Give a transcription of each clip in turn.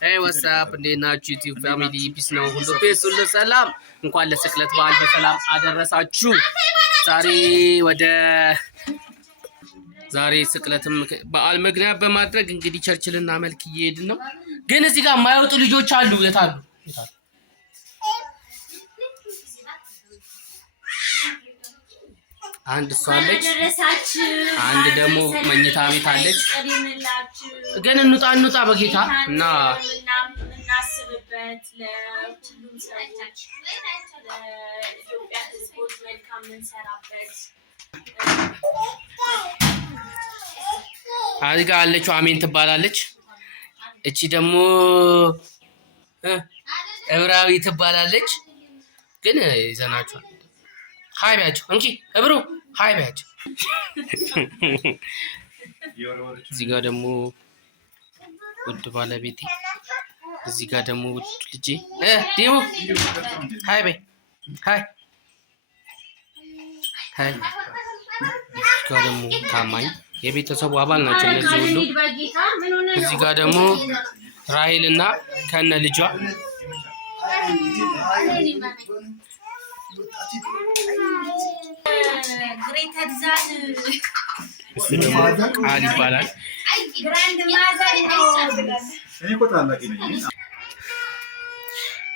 Hey, what's up? እንዴት ናችሁ? ዩቲዩብ ፋሚሊ ፒስ ነው ሁሉ ፒስ ሁሉ ሰላም። እንኳን ለስቅለት በዓል በሰላም አደረሳችሁ። ዛሬ ስቅለትም በዓል ምክንያት በማድረግ እንግዲህ ቸርችልና መልክ እየሄድን ነው። ግን እዚህ ጋር የማይወጡ ልጆች አሉ። የታሉ? አንድ እሷ አለች፣ አንድ ደግሞ መኝታ ቤት አለች። ግን እንውጣ በጌታ እና እናስብበት ለሁሉም ሰዎች ለኢትዮጵያ ሕዝቦች መልካም እንሰራበት። አዚጋ አለችው አሜን ትባላለች። እቺ ደግሞ እብራዊ ትባላለች። ግን ይዘናችሁ ሃይ ቢያቸው እንጂ እብሩ ሃይ ቢያቸው። እዚህ ጋር ደግሞ ውድ ባለቤቴ፣ እዚህ ጋር ደግሞ ውድ ልጄ ዲሙ ሃይ በይ ሃይ ሃይ። እዚህ ጋር ደግሞ ታማኝ የቤተሰቡ አባል ናቸው እነዚህ ሁሉ። እዚህ ጋር ደግሞ ራሄልና ከነ ልጇ እሱ ደግሞ ቃል ይባላል።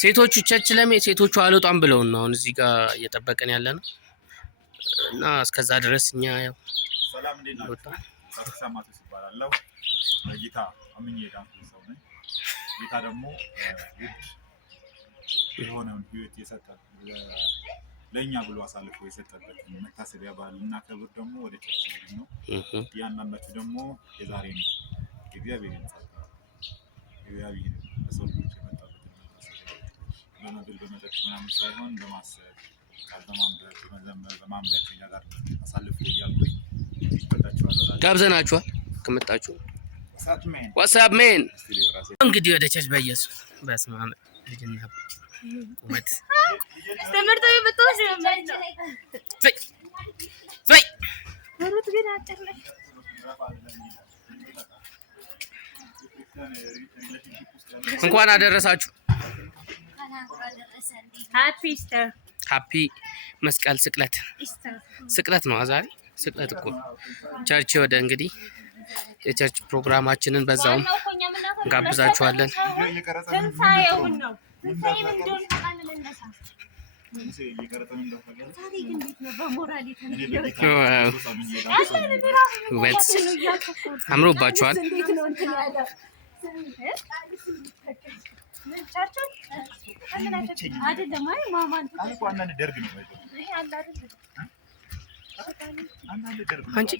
ሴቶቹ ቸርች ሴቶቹ አልወጣም ብለውን ነው አሁን እዚህ ጋር እየጠበቀን ያለ ነው እና እስከዛ ድረስ እኛ ያው ሰላም እንዴት ተሰማቱ ይባላልው ጌታ አምኜ ዳንኩ ሰው ነኝ። ጌታ ደግሞ ውድ የሆነውን ህይወት የሰጠን ለኛ ብሎ አሳልፎ የሰጠበት መታሰቢያ በዓል እና ክብር ደግሞ ወደ ቸርች ነው። ያንናችሁ ደግሞ የዛሬ ነው እግዚአብሔር ይመስገን። እግዚአብሔር በሰው ልጅ የመጣበት በመብል በመጠጥ ምናምን ሳይሆን በማሰብ ካልተማምበት በማምለክ ጋር አሳልፎ እያልኩኝ ጋብዘናችኋል። ከመጣችሁ ዋትስአፕ ሜን እንግዲህ ወደ ቸርች በኢየሱስ በስመ አብ ልጅና ቁመት ተመርጦ የመጣው ሩት ግን አጥርለሽ እንኳን አደረሳችሁ። ሃፒ ኢስተር ሃፒ መስቀል ስቅለት ነው ዛሬ። ስቅለት እኮ ቸርች ወደ እንግዲህ የቸርች ፕሮግራማችንን በዛውም እንጋብዛችኋለን። ውበት አምሮባችኋል። አንቺ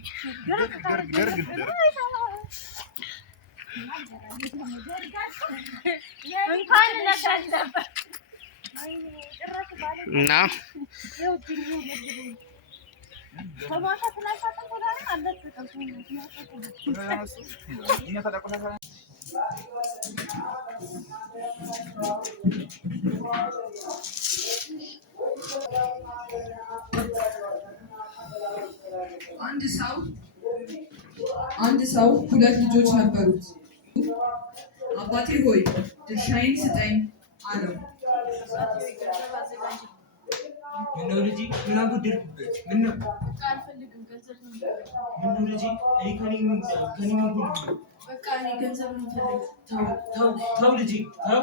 እና አንድ ሰው ሁለት ልጆች ነበሩት። አባቴ ሆይ ድርሻዬን ስጠኝ አለው። ምነው ልጄ ምን አጎደልኩበት? ምነው ልጄ ከኔ ምን ጎድሎ? በቃ እኔ ገንዘብ ነው ፈልግ። ተው ልጄ ተው።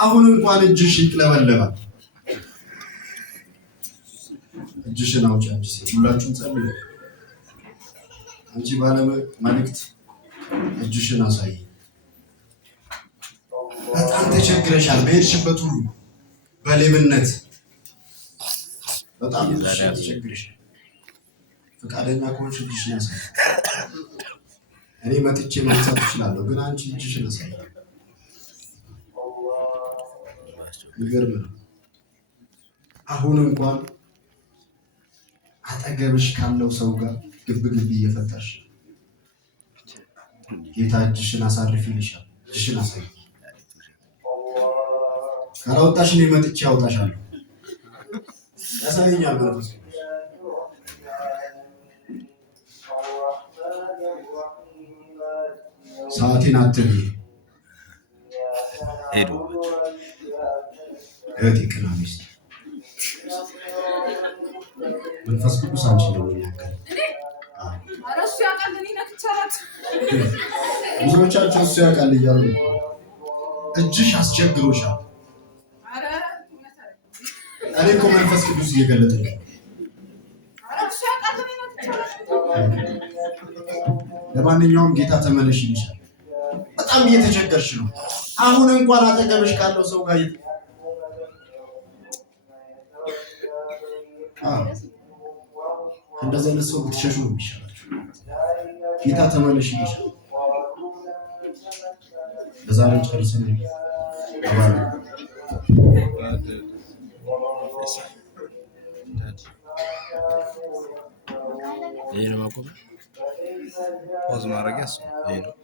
አሁን እንኳን እጅሽ ይቅለበለባል። እጅሽን አውጪ አንቺ ሴት፣ ሁላችሁም ጸልዩ። አንቺ ባለ መልእክት እጅሽን አሳይ። በጣም ተቸግረሻል። በሄድሽበት ሁሉ በሌብነት በጣም ተቸግረሻል። ፈቃደኛ ከሆንሽ እጅሽን አሳይ። እኔ መጥቼ ማንሳት እችላለሁ፣ ግን አንቺ እጅሽን አሳይ። ይገርም ነው። አሁን እንኳን አጠገብሽ ካለው ሰው ጋር ግብግብ እየፈጠርሽ ጌታ እጅሽን አሳርፍ ይልሻል። እጅሽን አሳይ። ካላወጣሽ እኔ መጥቼ አውጣሻለሁ። ያሳየኛል መንፈስ ሰዓቴን አትብይ። ሄዱ እህቴ ቅና ሚስት መንፈስ ቅዱስ አንቺ ነው የሚያከል። ብዙዎቻቸው እሱ ያውቃል እያሉ እጅሽ አስቸግሮሻል። እኔ እኮ መንፈስ ቅዱስ እየገለጠልኝ። ለማንኛውም ጌታ ተመለሽ ይልሻል። በጣም እየተቸገርሽ ነው። አሁን እንኳን አጠገብሽ ካለው ሰው ጋር እንደዚህ አይነት ሰው ብትሸሹ ነው የሚሻላችሁ። ጌታ ተመለሽ ይልሻል። ለዛሬ ጨርሰን አባሉ ይሄ ነው ማቆም ፖዝ ማድረግ ያስ ይሄ ነው።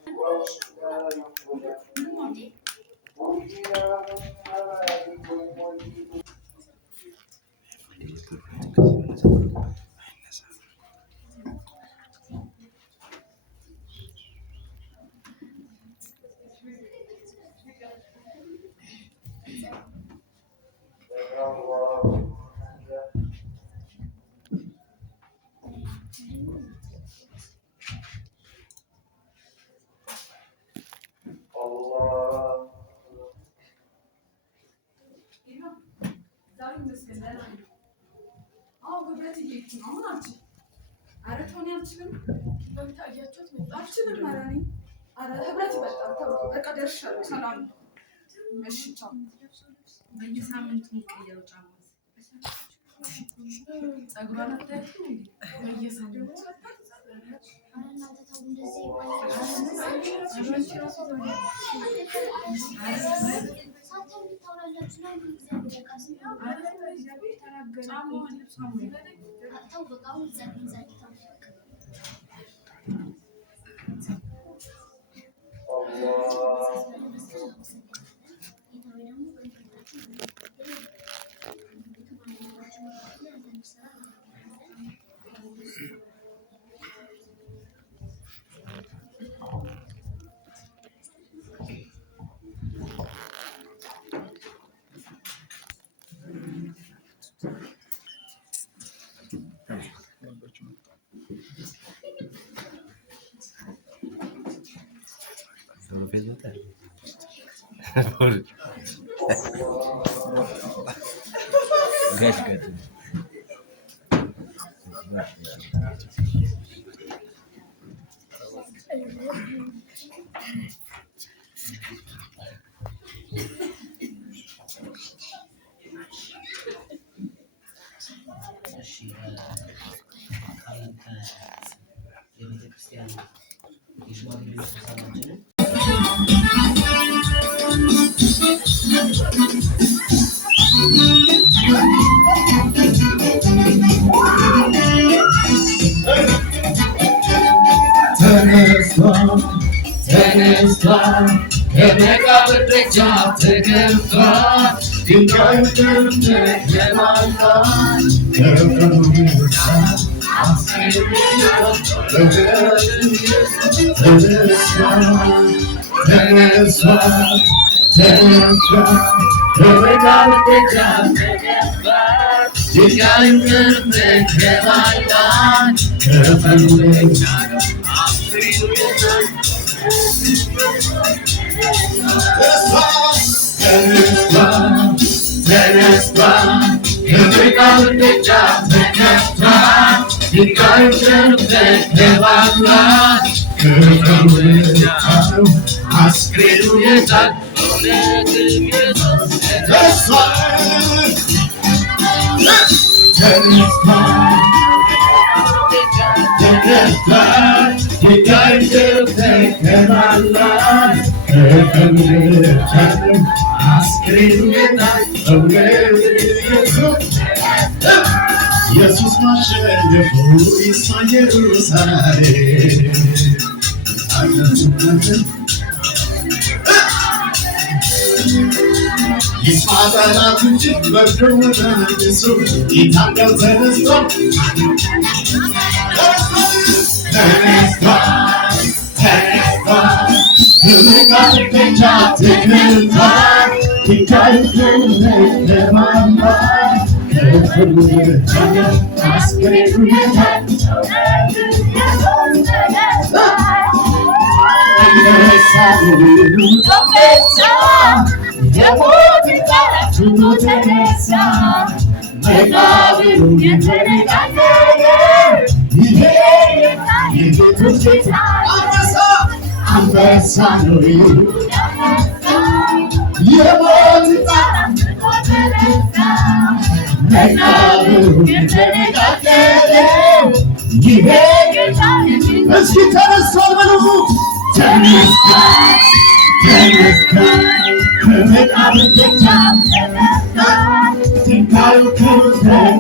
በየሳምንቱ የሚቀየረው ጫማ ጸጉሯን አታያትም እንዴ? በየሳምንቱ Good. ተነስቷል ከመቃብር ደጃፍ ተገብቷል ድንጋዩ ድምፅ ለማንሳት ተነስቷል ከመቃብር ደጃፍ ተገብቷል ድንጋዩ ድምፅ ለማንሳት ተነስቷል ከመቃብር ደጃፍ ተገብቷል ድንጋዩ ተባብሏል ከፈውሳው አስክሬኑ የታል እውነትም ኢየሱስ ተነስቷል ድንጋዩ ተባብሏል ከፈውሳው አስክሬኑ የታል እውነትም ኢየሱስ ማሸነፉ ይስማ ኢየሩሳሌም ይስማ ጠላቶች በርዶ ተመልሶ ጌታው ተነስቷል ከመቃብር ደጃፍ ተገብቷል ድንጋዩ ተባብሏል አስክሬኑ የታል የሞትን ጠላት ተነሳ መቃብሩ የተነቃነቀ ይሄ የጌቶች ጌታ አንበሳ ነው የሞትን ጠላት ተነሳ መቃብሩ የተነቃነቀ ይሄ ጌታ እስኪ ተነስቷል በሉ ተነስቷል ከመቃብር ደጃፍ ተገብቷል ድንጋዩ ተባብሏል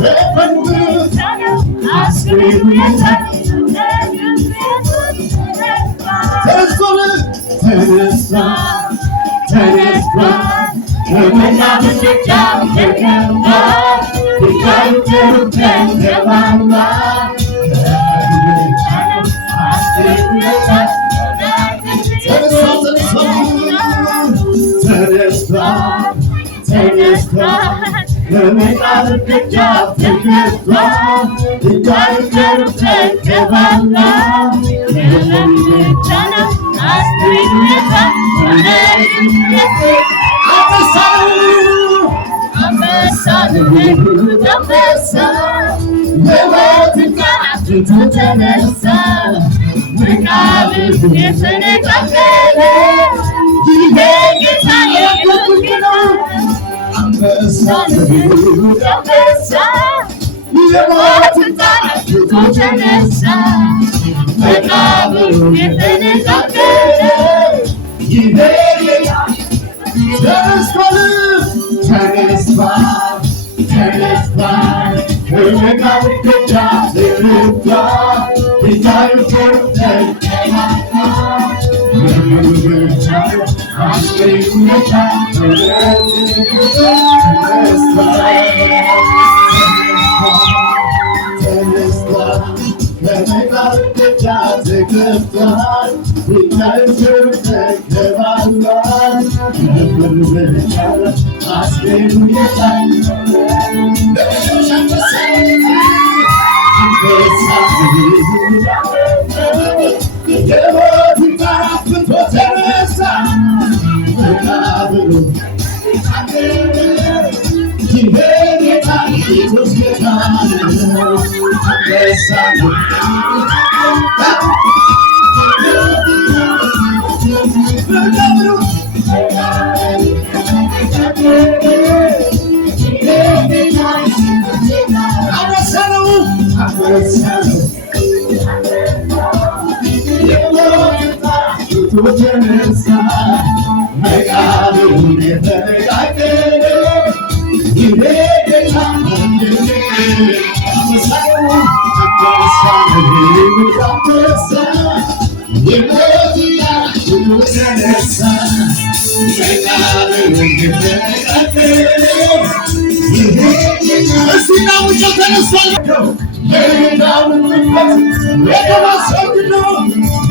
ከፈውሳው አስክሬኑ የታል ተነስቷል ከመቃብር ደጃፍ ተገብቷል ድንጋዩ ተባብሏል አስክሬኑ የታል ተነስቷል ከመቃብር ደጃፍ ተከፍቷል። ድንጋዩ ተከባላ የለም ብቻ ነው አስክሬኑ የሞትን ቃል አፍርቶ ተነሳ መቃብር የተነቃቀለ ይሄ ጌታ የኢየሱስ ነው። አንበሳ የሞትን ቃል አፍርቶ ተነሳ መቃብር የተነቃቀለ ይሄ ጌታ ተነስቷል ተነስቷል ከመቃብር ደጃፍ ተከፍቷል። ድንጋዩ ተከባብሯል አስክሬኑ ተነስቷል ተነስቷል ከመቃብር ደጃፍ ተከፍቷል። ድንጋዩ ተከባብሯል አስክሬኑ ተነሳ መቃብሩ የተነቃቀለ ይሄ ጌታ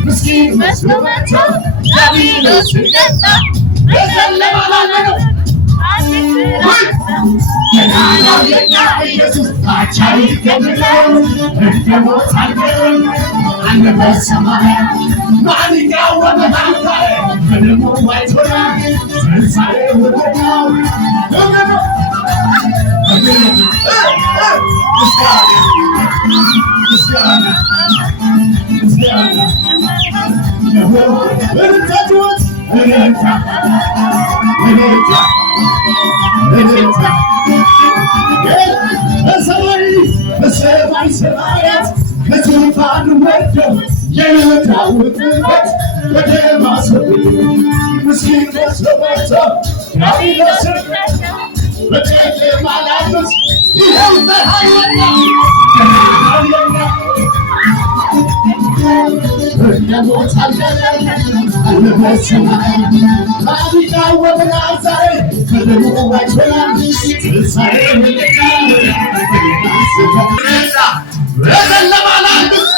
ምስኪን መስሎ መጥቶ ዲያብሎስ ሲቀጣ በጨለማ ላለነው ገናናው የኛ ኢየሱስ አቻ ይገድለው እንደ ሞት አልቀረም አለ በሰማያት ማን ይቃወመናል ዛሬ በደሙ ዋጅቶናል ትንሣኤው ወደናው ምስጋና በሰማይ ሰማያት ከዙፋኑ ወርደው የዳዊት ወደ ማሰብ ምስኪን መስሎ መጥቶ ዲያብሎስን በጨለማ ላሉት ይኸው ፀሐይ ወጣ እንደ ሞት አልቀረም አለ በሰማይ ማን ይቃወመናል ዛሬ በደሙ ዋጅቶናል ትንሣኤው በጨለማ ላሉት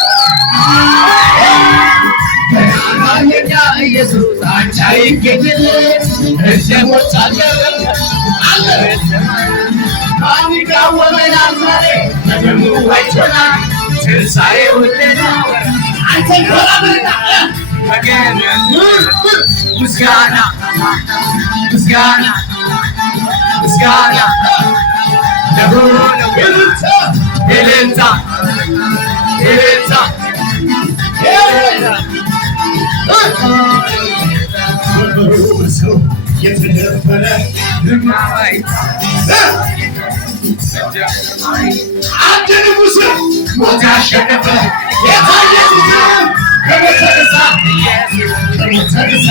ገናናው የኛ ኢየሱስ አቻ ይገኝለት እንደ ሞት አልቀረም አለ በሰማይ ማን ይቃወመናል ዛሬ በደሙ ዋጅቶናል ትንሣኤው አንተ ይወራበልና በገና ምስጋና ምስጋና ምስጋና ለሆነው እልልታ እልልታ የተደፈረ ድማይ አንድ ንጉሥ ሞት ያሸነፈ ጌታ ኢየሱስ ከሞት ተነሳ ከሞት ተነሳ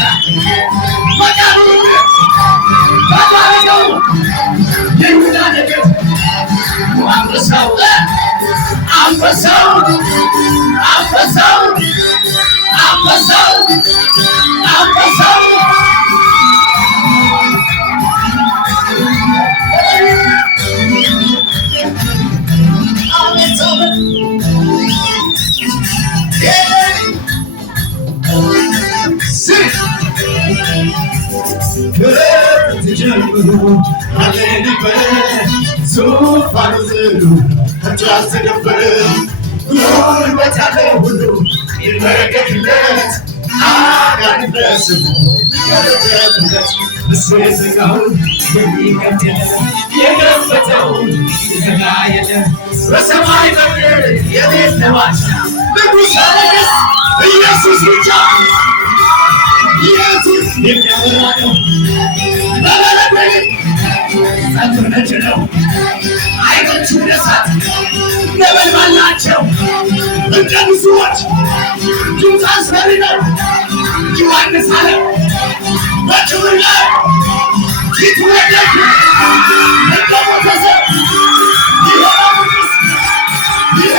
መቃብሩን ባባረገው የይሁዳ ነገድ አንበሳው አንበሳው አንበሳው አንበሳው አንበሳው ዙፋኑ ጽኑ ከቶ ያልተደፈረ ጉልበት ያለው ሁሉ ይመረገግለት አጋንንት በስሙ ይመረገግለት እሱ የዘጋውን የሚከፍት የለም የከፈተውን ይዘጋ የለም በሰማይ በምድር የሌለ ዋሻ ንጉሠ ነገሥት ኢየሱስ ብቻ ኢየሱስ የሚያበራ ነው በበረከት ጸጉር ነጭ ነው አይኖቹ እሳት ነበልባል ናቸው እንደ ብዙዎች ድምፅ አስፈሪ ነው ዮሐንስ አለ በክብር ላይ ፊቱ ወደቀ እንደ ሞተ ሰው ይሄ